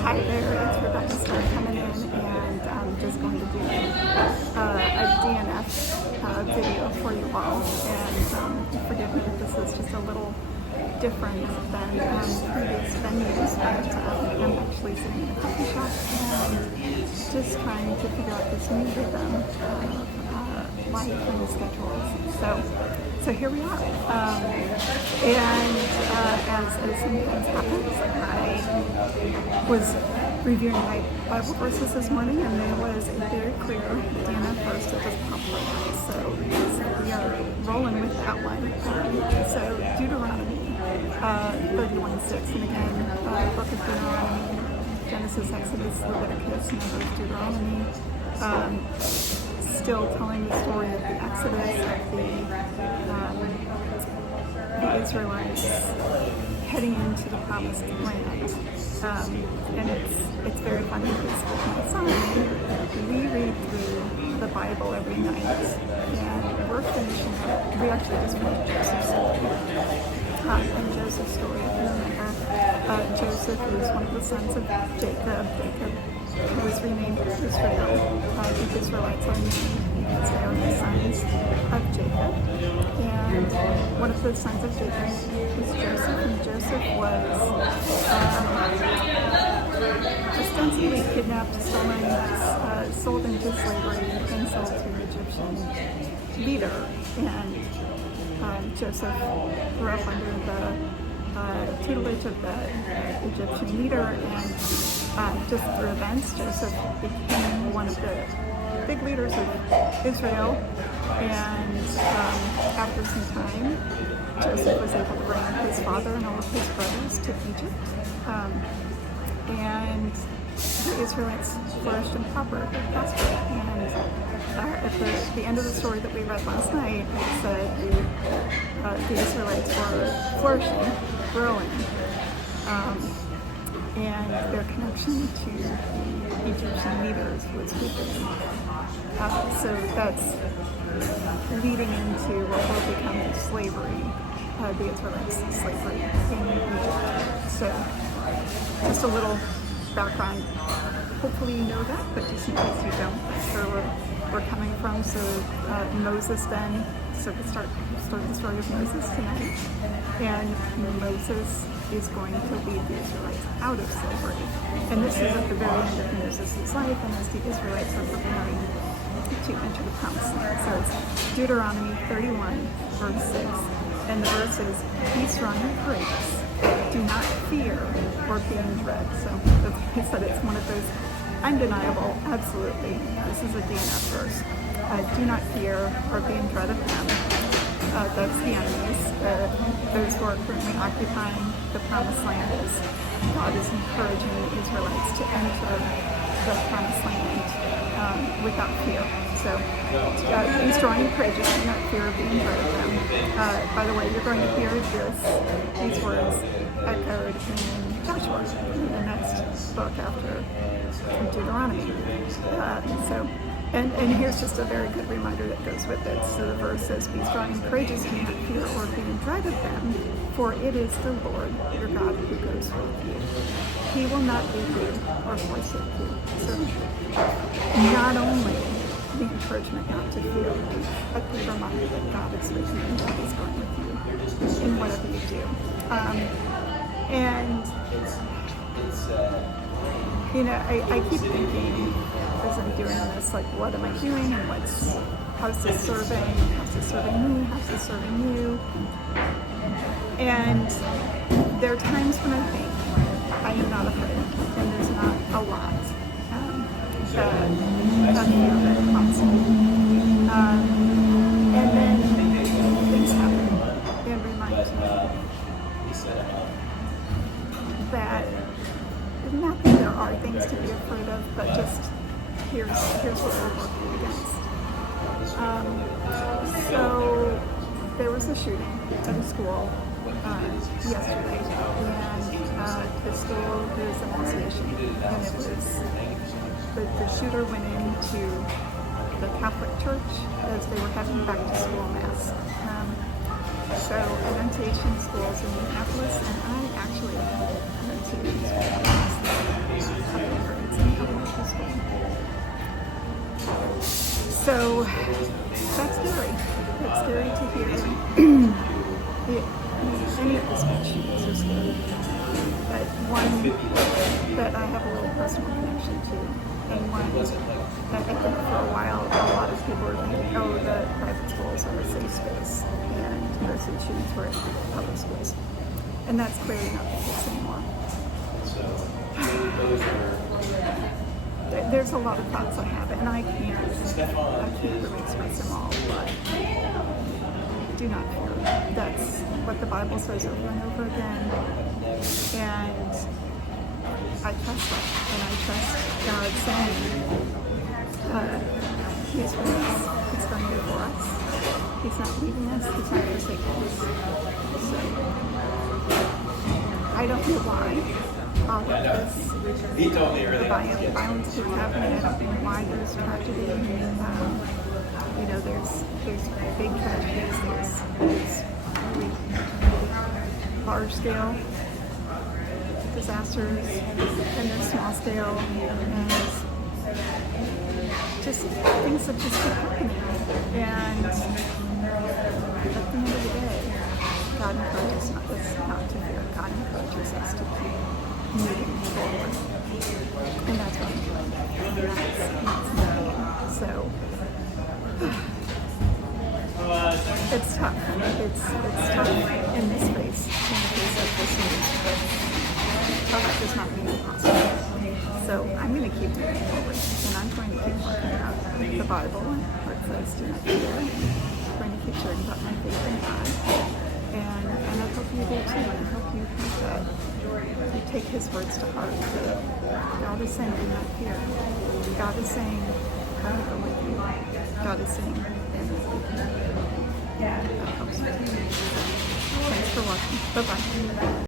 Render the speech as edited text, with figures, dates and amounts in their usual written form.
Hi there, it's Rebecca Starr coming in, and I'm just going to do a DNF video for you all. And forgive me if this is just a little different than previous venues, but I'm actually sitting in a coffee shop and just trying to figure out this new rhythm of life and schedules. So here we are. As sometimes happens, I was reviewing my Bible verses this morning, and there was a very clear DNF verse that just popped up. So we are rolling with that one. So Deuteronomy 31:6, and again, book of Deuteronomy, Genesis, Exodus, Leviticus, Numbers, Deuteronomy. Still telling the story of the Exodus, of the Israelites heading into the promised land. And it's very funny because with my son, we read through the Bible every night, and we're finishing up. We actually just finished Joseph's story. And Joseph's story, if you remember, Joseph is one of the sons of Jacob. Jacob was renamed Israel. The Israelites are named because they are the sons of Jacob. And one of the sons of Jacob was Joseph, and Joseph was ostensibly kidnapped, stolen, sold into slavery, and sold to an Egyptian leader. And Joseph grew up under the tutelage of the Egyptian leader, and just through events, Joseph became one of the big leaders of Israel. And after some time, Joseph was able to bring his father and all of his brothers to Egypt. And the Israelites flourished and prospered. And at the end of the story that we read last night, it said the Israelites were flourishing, growing, and their connection to the Egyptian leaders was weakening. So that's leading into what will become slavery, the Israelites' slavery in Egypt. So just a little background. Hopefully you know that, but just in case you don't, that's where we're coming from. So Moses then, so we start the story of Moses tonight, and Moses is going to lead the Israelites out of slavery. And this is at the very end of Moses' life, and as the Israelites are preparing to enter the promised land. So it's Deuteronomy 31, verse 6, and the verse is, "Be strong and courageous. Do not fear or be in dread." So he said it's one of those undeniable, absolutely, this is a DNF verse. Do not fear or be in dread of them. That's the enemies, those who are currently occupying the promised land, as God is encouraging the Israelites to enter the promised land without fear. So be strong and courageous, do not fear or be in dread of them. By the way, you're going to hear these words echoed in Joshua, the next book after Deuteronomy. And here's just a very good reminder that goes with it. So the verse says, "Be strong and courageous, do not fear or be in dread of them, for it is the Lord your God who goes with you. He will not leave you or forsake you." So not only the encouragement not to fear, but the reminder that God is with you and God is going with you in whatever you do. And you know, I keep thinking as I'm doing this, like, what am I doing, and how's this serving me, how's this serving you? And there are times when I think I am not afraid, and there's not a lot that fear that comes to me. And then things happen and remind me that not that there are things to be afraid of, but just here's what we're working against. So there was a shooting at a school yesterday, and the school is Annunciation, and it was the shooter went into the Catholic Church as they were heading back to school mass. So Annunciation schools in Minneapolis, and I actually attended Annunciation school. So that's scary. That's scary to hear. Any of the speech are scary. But one that I have a little personal connection to, and one that I think for a while a lot of people were thinking, oh, the private schools are a safe space and nursery students were in public schools. And that's clearly not the case anymore. There's a lot of thoughts I have, and I can't really express them all, but do not fear. That's what the Bible says over and over again. And I trust that, and I trust God saying He's with us, He's going before us, He's not leaving us, He's not forsaking us. So I don't know why all of this violence keeps happening. I don't know why there's tragedy. There's big tragedies, there's large scale disasters, and there's small scale, and just things that just keep happening. And at the end of the day, God encourages us not to fear. God encourages us to keep moving forward. And that's what I'm doing. That's me. So it's tough. It's tough in this space, in the face of this news, but tough does not mean impossible. So I'm going to keep moving forward, and I'm going to keep looking at the Bible and where it says do not fear. I'm going to keep sharing about my faith in God, and I hope you do too. I hope you think that you take His words to heart. That God is saying do not fear. God is saying I will go with you. God is saying stand with you. That helps me. Thanks for watching. Bye-bye.